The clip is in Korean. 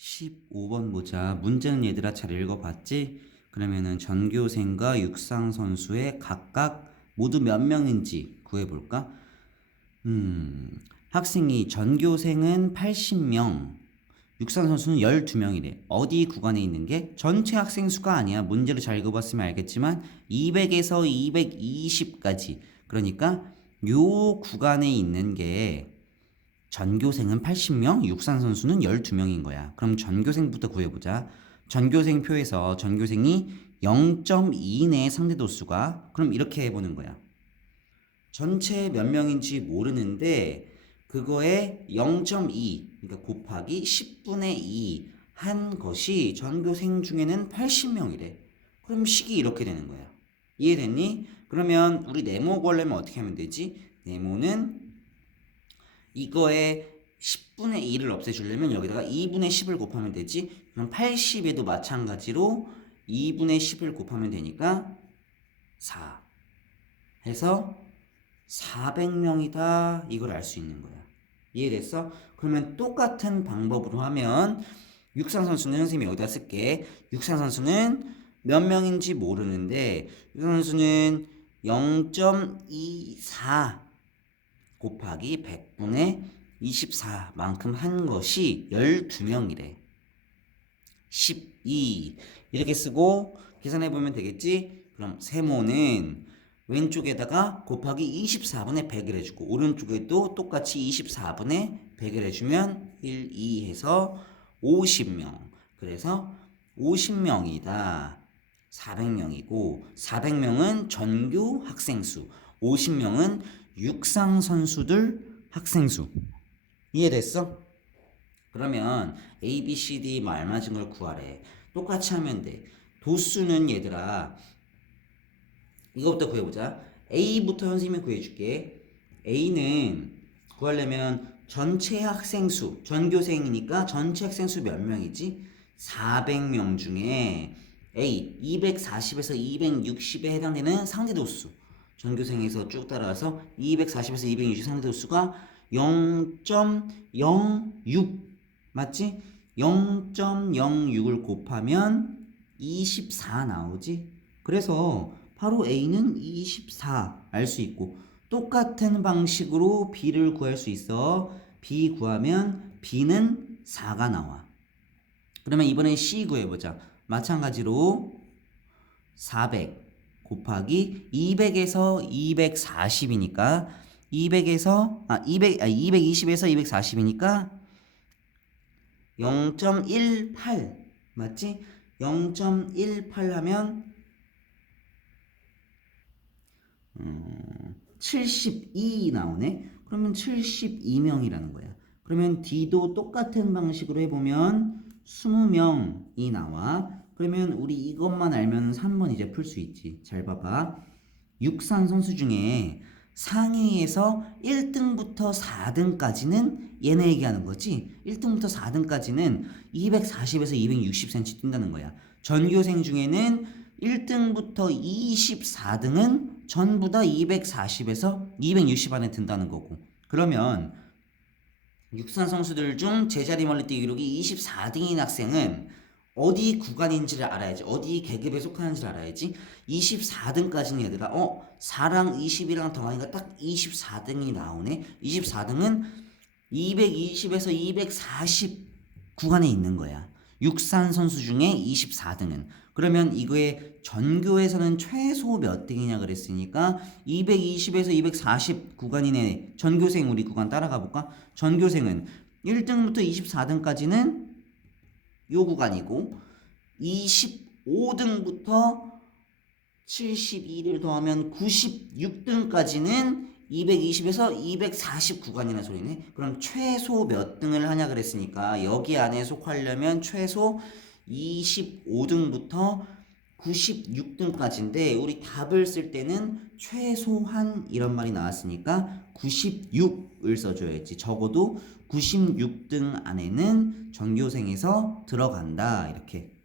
15번 보자. 문제는 얘들아 잘 읽어봤지? 그러면은 전교생과 육상 선수의 각각 모두 몇 명인지 구해볼까? 음, 학생이 전교생은 80명, 육상 선수는 12명이래. 어디 구간에 있는 게? 전체 학생 수가 아니야. 문제를 잘 읽어봤으면 알겠지만 200에서 220까지. 그러니까 요 구간에 있는 게 전교생은 80명, 육상 선수는 12명인 거야. 그럼 전교생부터 구해보자. 전교생 표에서 전교생이 0.2 이내의 상대 도수가 그럼 이렇게 해보는 거야. 전체 몇 명인지 모르는데 그거에 0.2 그러니까 곱하기 10분의 2 한 것이 전교생 중에는 80명이래. 그럼 식이 이렇게 되는 거야. 이해됐니? 그러면 우리 네모 구하려면 어떻게 하면 되지? 네모는 이거에 10분의 2를 없애주려면 여기다가 2분의 10을 곱하면 되지. 그럼 80에도 마찬가지로 2분의 10을 곱하면 되니까 4 해서 400명이다 이걸 알 수 있는 거야. 이해됐어? 그러면 똑같은 방법으로 하면 육상 선수는 선생님이 여기다 쓸게. 육상 선수는 몇 명인지 모르는데 육상 선수는 0.24 곱하기 100분의 24만큼 한 것이 12명이래. 12 이렇게 쓰고 계산해 보면 되겠지? 그럼 세모는 왼쪽에다가 곱하기 24분의 100을 해주고 오른쪽에도 똑같이 24분의 100을 해주면 1, 2 해서 50명 그래서 50명이다 400명이고 400명은 전교 학생 수 50명은 육상 선수들 학생 수 이해됐어? 그러면 A, B, C, D 뭐 알맞은 걸 구하래. 똑같이 하면 돼. 도수는 얘들아 이거부터 구해보자. A부터 선생님이 구해줄게. A는 구하려면 전체 학생 수, 전교생이니까 전체 학생 수 몇 명이지? 400명 중에 A 240에서 260에 해당되는 상대 도수. 전교생에서 쭉 따라와서 240에서 260 상대 도수가 0.06 맞지? 0.06을 곱하면 24 나오지? 그래서 바로 A는 24 알 수 있고 똑같은 방식으로 B를 구할 수 있어. B 구하면 B는 4가 나와. 그러면 이번에 C 구해보자. 마찬가지로 400 곱하기 200에서 240이니까 200에서 아 200, 아 220에서 240이니까 0.18 맞지? 0.18 하면 음, 72 나오네. 그러면 72명이라는 거야. 그러면 D도 똑같은 방식으로 해보면 20명이 나와. 그러면 우리 이것만 알면 3번 이제 풀 수 있지. 잘 봐봐. 육상 선수 중에 상위에서 1등부터 4등까지는 얘네 얘기하는 거지. 1등부터 4등까지는 240에서 260cm 뛴다는 거야. 전교생 중에는 1등부터 24등은 전부 다 240에서 260 안에 든다는 거고. 그러면 육상 선수들 중 제자리 멀리뛰기 기록이 24등인 학생은 어디 구간인지를 알아야지. 어디 계급에 속하는지를 알아야지. 24등까지는 얘들아, 어, 4랑 20이랑 더하니까 딱 24등이 나오네. 24등은 220에서 240 구간에 있는 거야. 육산 선수 중에 24등은. 그러면 이거의 전교에서는 최소 몇 등이냐 그랬으니까 220에서 240 구간이네. 전교생 우리 구간 따라가 볼까? 전교생은 1등부터 24등까지는 요 구간이고 25등부터 72를 더하면 96등까지는 220에서 240 구간이라는 소리네. 그럼 최소 몇 등을 하냐 그랬으니까 여기 안에 속하려면 최소 25등부터 96등까지인데 우리 답을 쓸 때는 최소한 이런 말이 나왔으니까 96을 써줘야지. 적어도 96등 안에는 전교생에서 들어간다. 이렇게